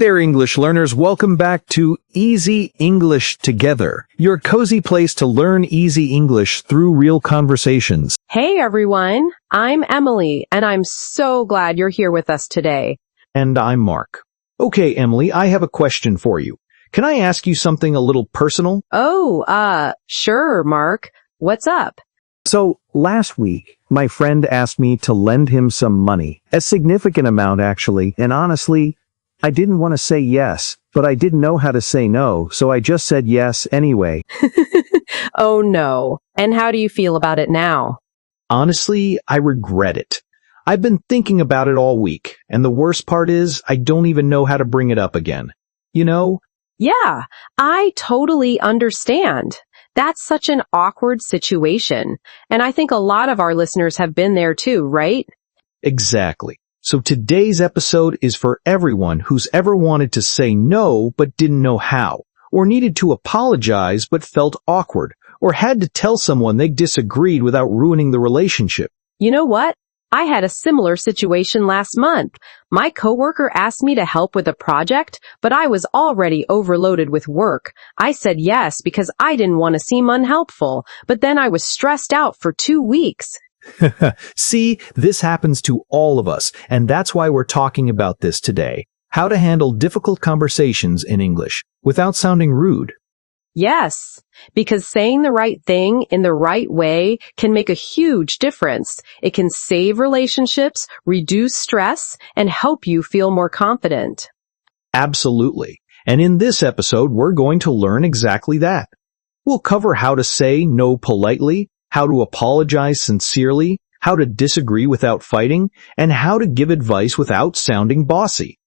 there, English learners. Welcome back to Easy English Together, your cozy place to learn easy English through real conversations. Hey everyone, I'm Emily, and I'm so glad you're here with us today. And I'm Mark. Okay, Emily, I have a question for you. Can I ask you something a little personal? Sure, Mark. What's up? So, last week, my friend asked me to lend him some money, a significant amount actually, and honestly, I didn't want to say yes, but I didn't know how to say no, so I just said yes anyway. Oh no. And how do you feel about it now? Honestly, I regret it. I've been thinking about it all week, and the worst part is I don't even know how to bring it up again. You know? Yeah, I totally understand. That's such an awkward situation, and I think a lot of our listeners have been there too, right? Exactly. So today's episode is for everyone who's ever wanted to say no but didn't know how, or needed to apologize but felt awkward, or had to tell someone they disagreed without ruining the relationship. You know what? I had a similar situation last month. My coworker asked me to help with a project, but I was already overloaded with work. I said yes because I didn't want to seem unhelpful, but then I was stressed out for 2 weeks. See, this happens to all of us, and that's why we're talking about this today. How to handle difficult conversations in English without sounding rude. Yes, because saying the right thing in the right way can make a huge difference. It can save relationships, reduce stress, and help you feel more confident. Absolutely. And in this episode, we're going to learn exactly that. We'll cover how to say no politely, how to apologize sincerely, how to disagree without fighting, and how to give advice without sounding bossy.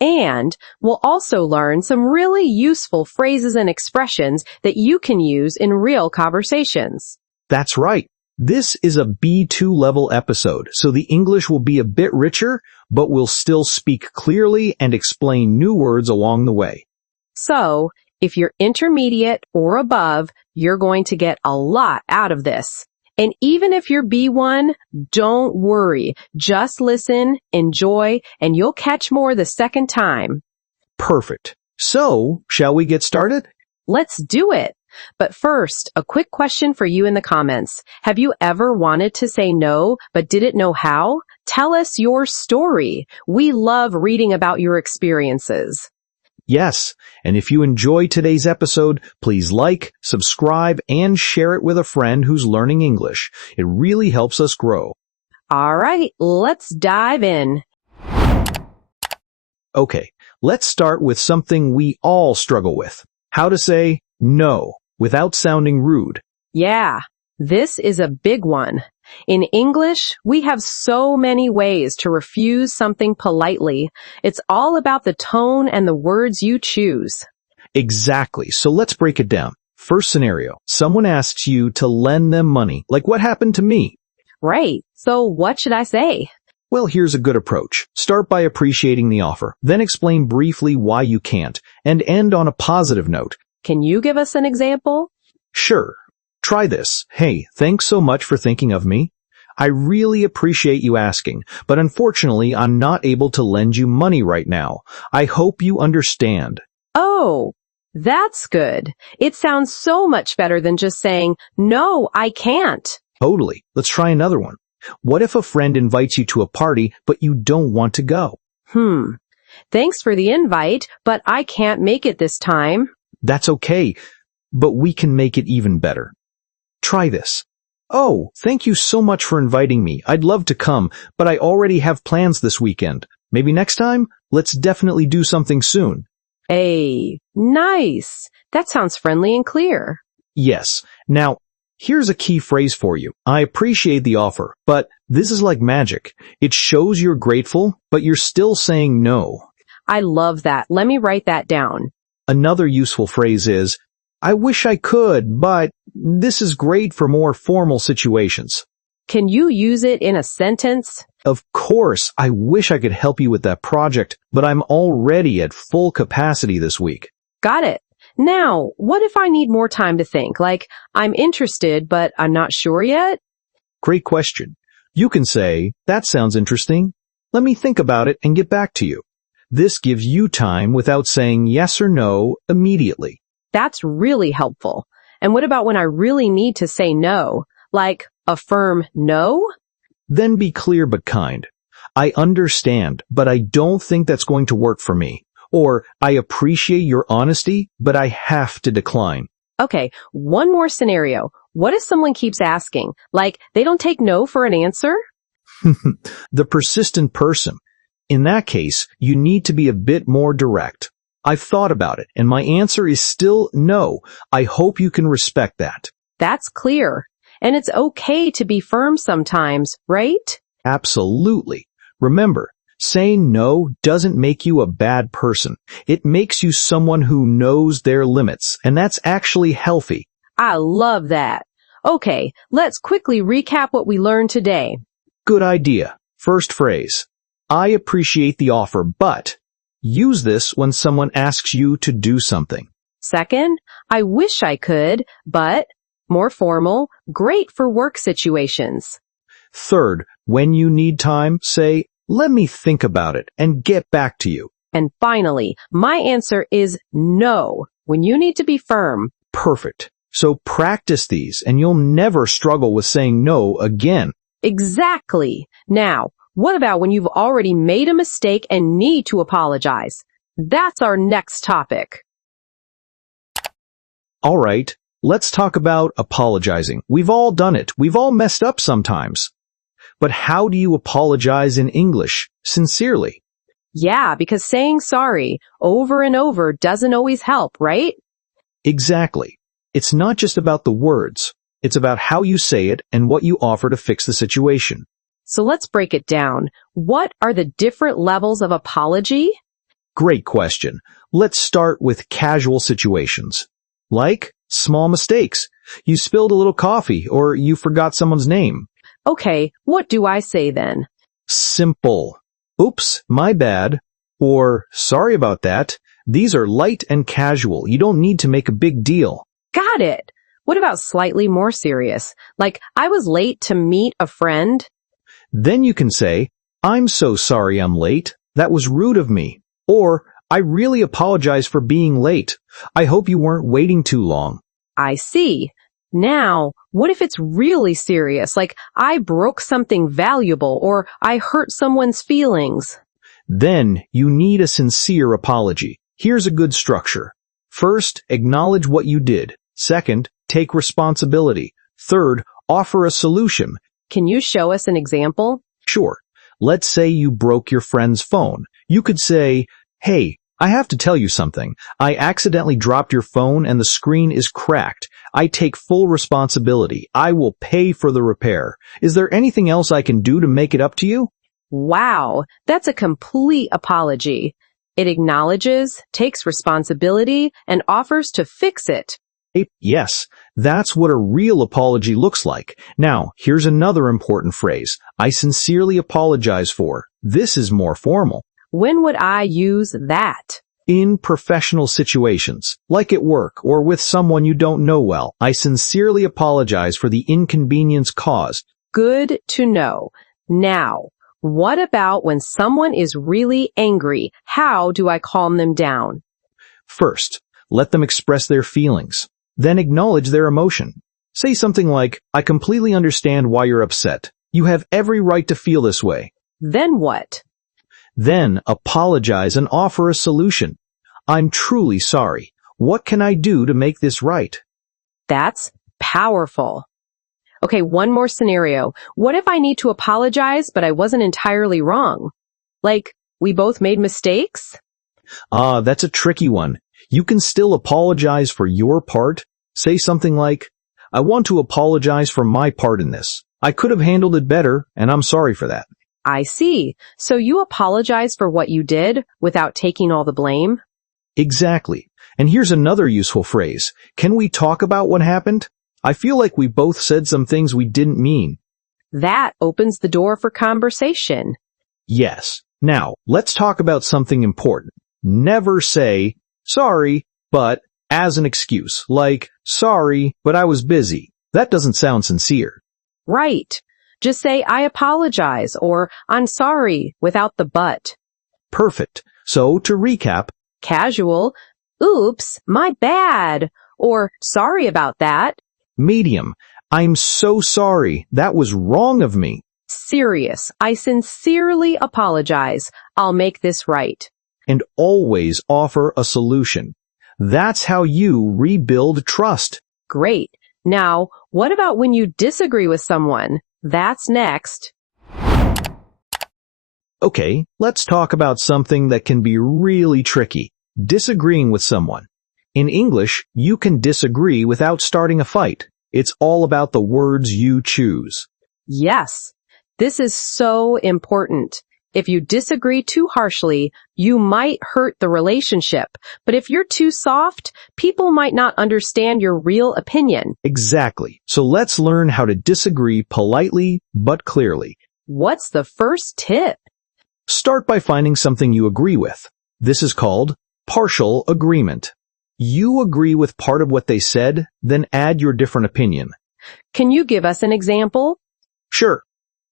And we'll also learn some really useful phrases and expressions that you can use in real conversations. That's right. This is a B2 level episode, so the English will be a bit richer, but we'll still speak clearly and explain new words along the way. So, if you're intermediate or above, you're going to get a lot out of this. And even if you're B1, don't worry. Just listen, enjoy, and you'll catch more the second time. Perfect. So, shall we get started? Let's do it. But first, a quick question for you in the comments. Have you ever wanted to say no, but didn't know how? Tell us your story. We love reading about your experiences. Yes, and if you enjoy today's episode, please like, subscribe, and share it with a friend who's learning English. It really helps us grow. All right, let's dive in. Okay, let's start with something we all struggle with. How to say no without sounding rude. Yeah, this is a big one. In English, we have so many ways to refuse something politely. It's all about the tone and the words you choose. Exactly, so let's break it down. First scenario, someone asks you to lend them money, like what happened to me. Right, so what should I say? Well, here's a good approach. Start by appreciating the offer, then explain briefly why you can't, and end on a positive note. Can you give us an example? Sure. Try this. Hey, thanks so much for thinking of me. I really appreciate you asking, but unfortunately I'm not able to lend you money right now. I hope you understand. Oh, that's good. It sounds so much better than just saying, no, I can't. Totally. Let's try another one. What if a friend invites you to a party, but you don't want to go? Thanks for the invite, but I can't make it this time. That's okay, but we can make it even better. Try this. Oh, thank you so much for inviting me. I'd love to come, but I already have plans this weekend. Maybe next time? Let's definitely do something soon. Hey, nice. That sounds friendly and clear. Yes. Now, here's a key phrase for you. I appreciate the offer, but this is like magic. It shows you're grateful, but you're still saying no. I love that. Let me write that down. Another useful phrase is, I wish I could, but this is great for more formal situations. Can you use it in a sentence? Of course, I wish I could help you with that project, but I'm already at full capacity this week. Got it. Now, what if I need more time to think? Like, I'm interested, but I'm not sure yet? Great question. You can say, that sounds interesting. Let me think about it and get back to you. This gives you time without saying yes or no immediately. That's really helpful. And what about when I really need to say no? Like a firm no? Then be clear but kind. I understand, but I don't think that's going to work for me. Or, I appreciate your honesty, but I have to decline. Okay, one more scenario. What if someone keeps asking? Like, they don't take no for an answer? The persistent person. In that case, you need to be a bit more direct. I've thought about it, and my answer is still no. I hope you can respect that. That's clear. And it's okay to be firm sometimes, right? Absolutely. Remember, saying no doesn't make you a bad person. It makes you someone who knows their limits, and that's actually healthy. I love that. Okay, let's quickly recap what we learned today. Good idea. First phrase. I appreciate the offer, but use this when someone asks you to do something. Second, I wish I could, but more formal, great for work situations. Third, when you need time, say, let me think about it and get back to you. And finally, my answer is no, when you need to be firm. Perfect. So practice these and you'll never struggle with saying no again. Exactly. Now, what about when you've already made a mistake and need to apologize? That's our next topic. All right, let's talk about apologizing. We've all done it. We've all messed up sometimes. But how do you apologize in English sincerely? Yeah, because saying sorry over and over doesn't always help, right? Exactly. It's not just about the words. It's about how you say it and what you offer to fix the situation. So let's break it down. What are the different levels of apology? Great question. Let's start with casual situations. Like small mistakes. You spilled a little coffee or you forgot someone's name. Okay, what do I say then? Simple. Oops, my bad. Or sorry about that. These are light and casual. You don't need to make a big deal. Got it. What about slightly more serious? Like, I was late to meet a friend. Then you can say, I'm so sorry I'm late. That was rude of me. Or, I really apologize for being late. I hope you weren't waiting too long. I see. Now, what if it's really serious? Like, I broke something valuable or I hurt someone's feelings. Then you need a sincere apology. Here's a good structure. First, acknowledge what you did. Second, take responsibility. Third, offer a solution. Can you show us an example? Sure. Let's say you broke your friend's phone. You could say, hey, I have to tell you something. I accidentally dropped your phone and the screen is cracked. I take full responsibility. I will pay for the repair. Is there anything else I can do to make it up to you? Wow, that's a complete apology. It acknowledges, takes responsibility, and offers to fix it. Yes, that's what a real apology looks like. Now, here's another important phrase. I sincerely apologize for. This is more formal. When would I use that? In professional situations, like at work or with someone you don't know well, I sincerely apologize for the inconvenience caused. Good to know. Now, what about when someone is really angry? How do I calm them down? First, let them express their feelings. Then acknowledge their emotion. Say something like, I completely understand why you're upset. You have every right to feel this way. Then what? Then apologize and offer a solution. I'm truly sorry. What can I do to make this right? That's powerful. Okay, one more scenario. What if I need to apologize, but I wasn't entirely wrong? Like, we both made mistakes? That's a tricky one. You can still apologize for your part. Say something like, I want to apologize for my part in this. I could have handled it better, and I'm sorry for that. I see. So you apologize for what you did without taking all the blame? Exactly. And here's another useful phrase. Can we talk about what happened? I feel like we both said some things we didn't mean. That opens the door for conversation. Yes. Now, let's talk about something important. Never say, sorry, but as an excuse, like, sorry, but I was busy. That doesn't sound sincere. Right. Just say, I apologize, or I'm sorry, without the but. Perfect. So to recap, Casual, oops, my bad, or sorry about that. medium, I'm so sorry, that was wrong of me. Serious, I sincerely apologize. I'll make this right. And always offer a solution. That's how you rebuild trust. Great. Now, what about when you disagree with someone? That's next. Okay, let's talk about something that can be really tricky. Disagreeing with someone. In English, you can disagree without starting a fight. It's all about the words you choose. Yes, this is so important. If you disagree too harshly, you might hurt the relationship. But if you're too soft, people might not understand your real opinion. Exactly. So let's learn how to disagree politely but clearly. What's the first tip? Start by finding something you agree with. This is called partial agreement. You agree with part of what they said, then add your different opinion. Can you give us an example? Sure.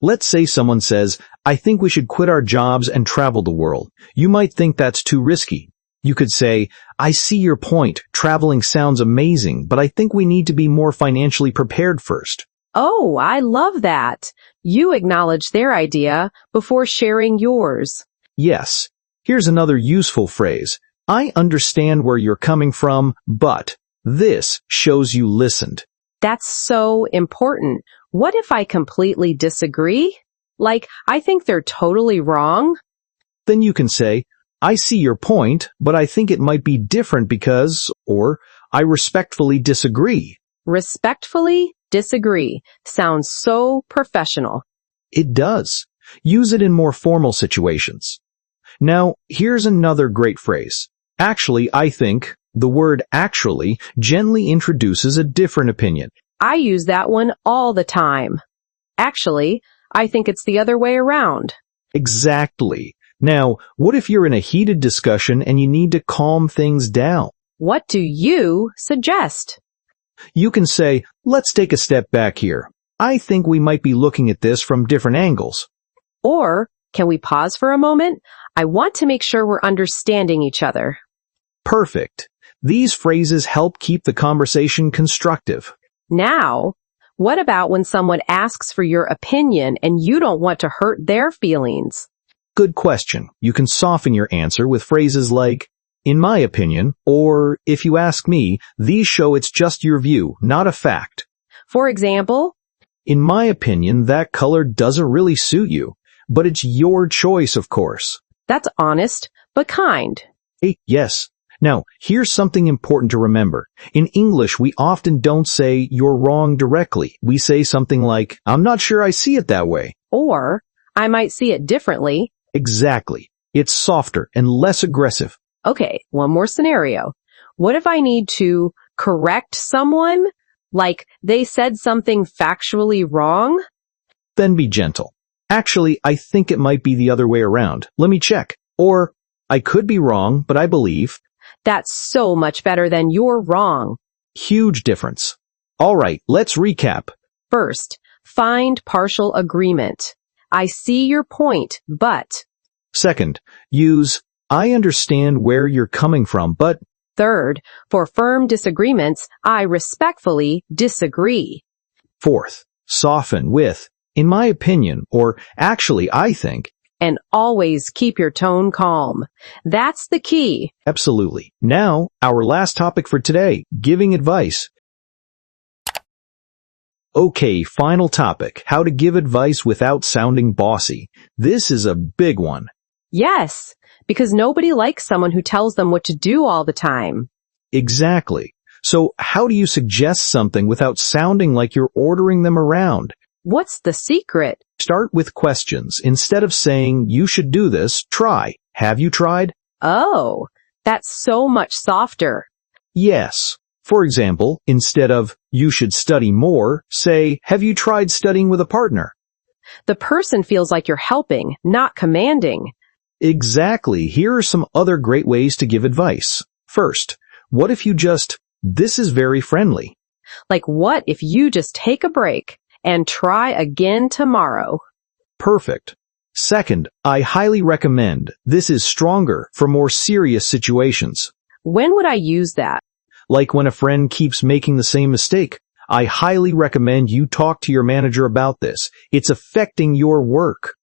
Let's say someone says, I think we should quit our jobs and travel the world. You might think that's too risky. You could say, I see your point. Traveling sounds amazing, but I think we need to be more financially prepared first. Oh, I love that. You acknowledge their idea before sharing yours. Yes. Here's another useful phrase. I understand where you're coming from, but this shows you listened. That's so important. What if I completely disagree? Like, I think they're totally wrong? Then you can say, I see your point, but I think it might be different because, or I respectfully disagree. Respectfully disagree. Sounds so professional. It does. Use it in more formal situations. Now, here's another great phrase. Actually, I think, the word actually gently introduces a different opinion. I use that one all the time. Actually, I think it's the other way around. Exactly. Now, what if you're in a heated discussion and you need to calm things down? What do you suggest? You can say, let's take a step back here. I think we might be looking at this from different angles. Or, can we pause for a moment? I want to make sure we're understanding each other. Perfect. These phrases help keep the conversation constructive. Now, what about when someone asks for your opinion and you don't want to hurt their feelings? Good question. You can soften your answer with phrases like, in my opinion, or if you ask me, these show it's just your view, not a fact. For example, In my opinion, that color doesn't really suit you, but it's your choice, of course. that's honest, but kind. Hey, yes. Now, here's something important to remember. In English, we often don't say you're wrong directly. We say something like, I'm not sure I see it that way. Or, I might see it differently. Exactly. It's softer and less aggressive. Okay, one more scenario. What if I need to correct someone? Like they said something factually wrong? Then be gentle. Actually, I think it might be the other way around. Let me check. Or, I could be wrong, but I believe. That's so much better than you're wrong. Huge difference. All right, let's recap. First, find partial agreement. I see your point, but. Second, use, I understand where you're coming from, but. Third, for firm disagreements, I respectfully disagree. Fourth, soften with, in my opinion, or actually, I think. And always keep your tone calm. That's the key. Absolutely. Now, our last topic for today, giving advice. Okay, final topic, how to give advice without sounding bossy. This is a big one. Yes, because nobody likes someone who tells them what to do all the time. Exactly. So, how do you suggest something without sounding like you're ordering them around? What's the secret? Start with questions. Instead of saying, you should do this, try. Have you tried? Oh, that's so much softer. Yes. For example, instead of, you should study more, say, have you tried studying with a partner? The person feels like you're helping, not commanding. Exactly. Here are some other great ways to give advice. First, what if you just, this is very friendly. Like, what if you just take a break and try again tomorrow? Perfect. Second, I highly recommend. This is stronger for more serious situations. When would I use that? Like when a friend keeps making the same mistake. I highly recommend you talk to your manager about this. It's affecting your work.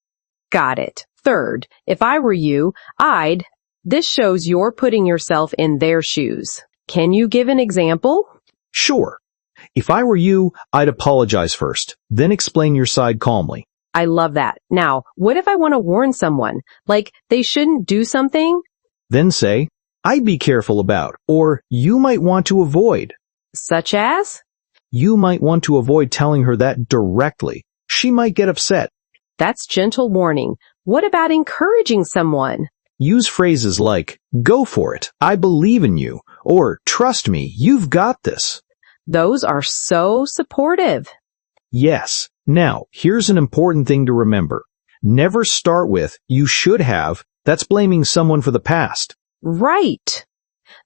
Got it. Third, if I were you, I'd. This shows you're putting yourself in their shoes. Can you give an example? Sure. If I were you, I'd apologize first, then explain your side calmly. I love that. Now, what if I want to warn someone? Like, they shouldn't do something? Then say, I'd be careful about, or you might want to avoid. Such as? You might want to avoid telling her that directly. She might get upset. That's gentle warning. What about encouraging someone? Use phrases like, go for it, I believe in you, or trust me, you've got this. Those are so supportive. Yes. Now, here's an important thing to remember. Never start with, you should have. That's blaming someone for the past. Right.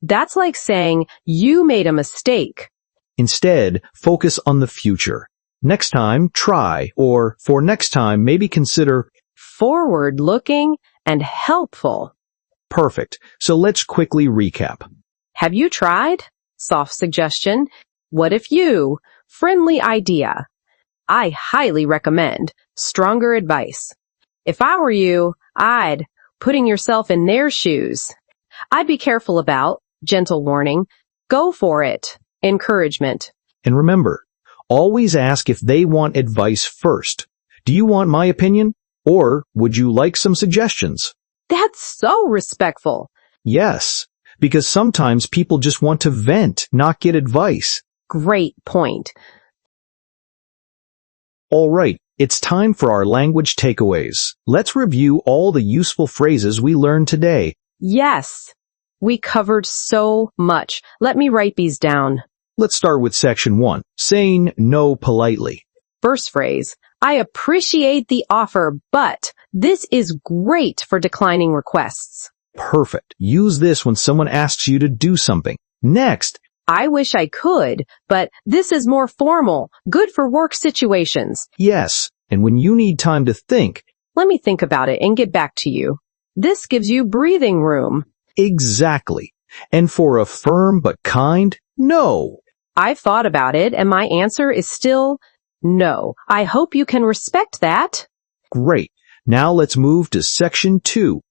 That's like saying, you made a mistake. Instead, focus on the future. Next time, try, or for next time, maybe consider. Forward-looking and helpful. Perfect. So let's quickly recap. Have you tried? Soft suggestion. What if you? Friendly idea. I highly recommend. Stronger advice. If I were you, I'd. Putting yourself in their shoes. I'd be careful about. Gentle warning. Go for it. Encouragement. And remember, always ask if they want advice first. Do you want my opinion? Or would you like some suggestions? That's so respectful. Yes, because sometimes people just want to vent, not get advice. Great point. All right, it's time for our language takeaways. Let's review all the useful phrases we learned today. Yes. We covered so much. Let me write these down. Let's start with section 1, saying no politely. First phrase, I appreciate the offer, but this is great for declining requests. Perfect. Use this when someone asks you to do something. Next, I wish I could, but this is more formal, good for work situations. yes, and when you need time to think. Let me think about it and get back to you. This gives you breathing room. Exactly. And for a firm but kind, no. I've thought about it, and my answer is still no. I hope you can respect that. Great. Now let's move to section 2,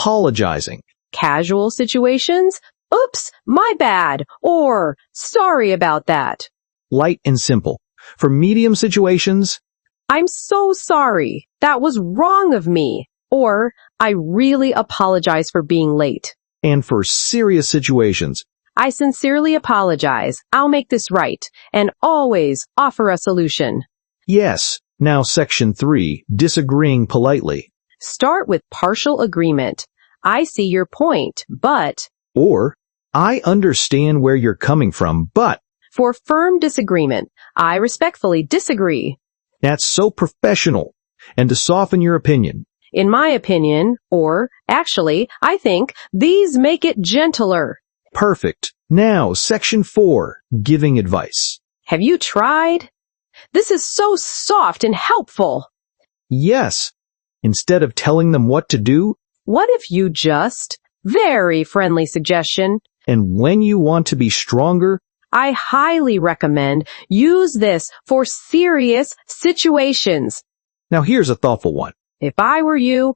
apologizing. Casual situations, oops, my bad, or sorry about that. Light and simple. For medium situations, I'm so sorry. That was wrong of me. Or, I really apologize for being late. and for serious situations. I sincerely apologize. I'll make this right, and always offer a solution. Yes. Now section 3, disagreeing politely. Start with partial agreement. I see your point, but... Or, I understand where you're coming from, but... For firm disagreement, I respectfully disagree. That's so professional. And to soften your opinion. In my opinion, or, actually, I think, these make it gentler. Perfect. Now, section 4, giving advice. Have you tried? This is so soft and helpful. Yes. Instead of telling them what to do, What if you just... Very friendly suggestion. and when you want to be stronger, I highly recommend use this for serious situations. now here's a thoughtful one. If I were you,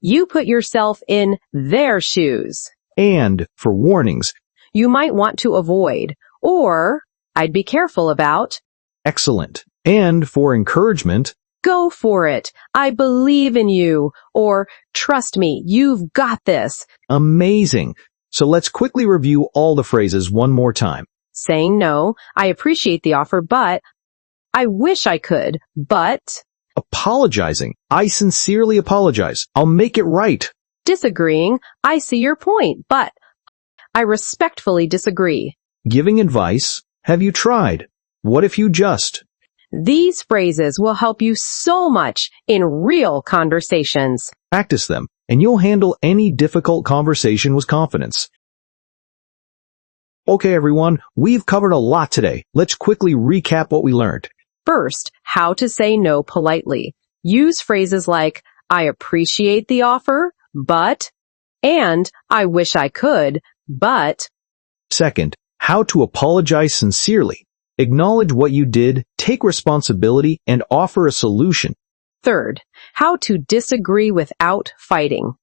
you put yourself in their shoes. And for warnings, You might want to avoid, or I'd be careful about. excellent. And for encouragement, Go for it. I believe in you. Or trust me, you've got this. amazing. So let's quickly review all the phrases one more time. Saying no, I appreciate the offer, but I wish I could, but Apologizing. I sincerely apologize. I'll make it right. disagreeing, I see your point, but I respectfully disagree. Giving advice. Have you tried? What if you just? These phrases will help you so much in real conversations. Practice them, and you'll handle any difficult conversation with confidence. Okay, everyone, we've covered a lot today. Let's quickly recap what we learned. First, how to say no politely. Use phrases like, I appreciate the offer, but, and I wish I could, but. Second, how to apologize sincerely. Acknowledge what you did, take responsibility, and offer a solution. Third, how to disagree without fighting.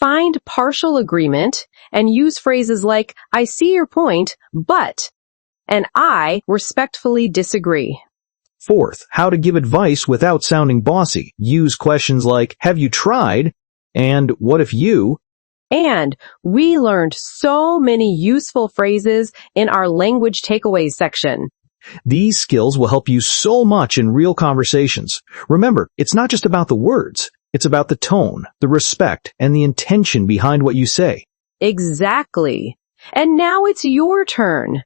Find partial agreement and use phrases like, I see your point, but, and I respectfully disagree. Fourth, how to give advice without sounding bossy. Use questions like, have you tried? And what if you? And we learned so many useful phrases in our language takeaways section. These skills will help you so much in real conversations. Remember, it's not just about the words. It's about the tone, the respect, and the intention behind what you say. Exactly. And now it's your turn.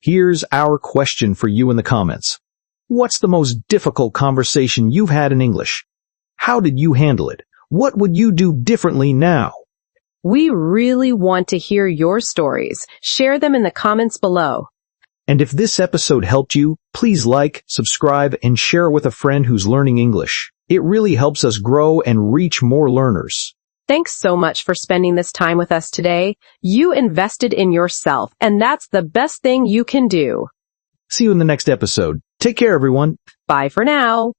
Here's our question for you in the comments. What's the most difficult conversation you've had in English? How did you handle it? What would you do differently now? We really want to hear your stories. Share them in the comments below. And if this episode helped you, please like, subscribe, and share it with a friend who's learning English. It really helps us grow and reach more learners. Thanks so much for spending this time with us today. You invested in yourself, and that's the best thing you can do. See you in the next episode. Take care, everyone. Bye for now.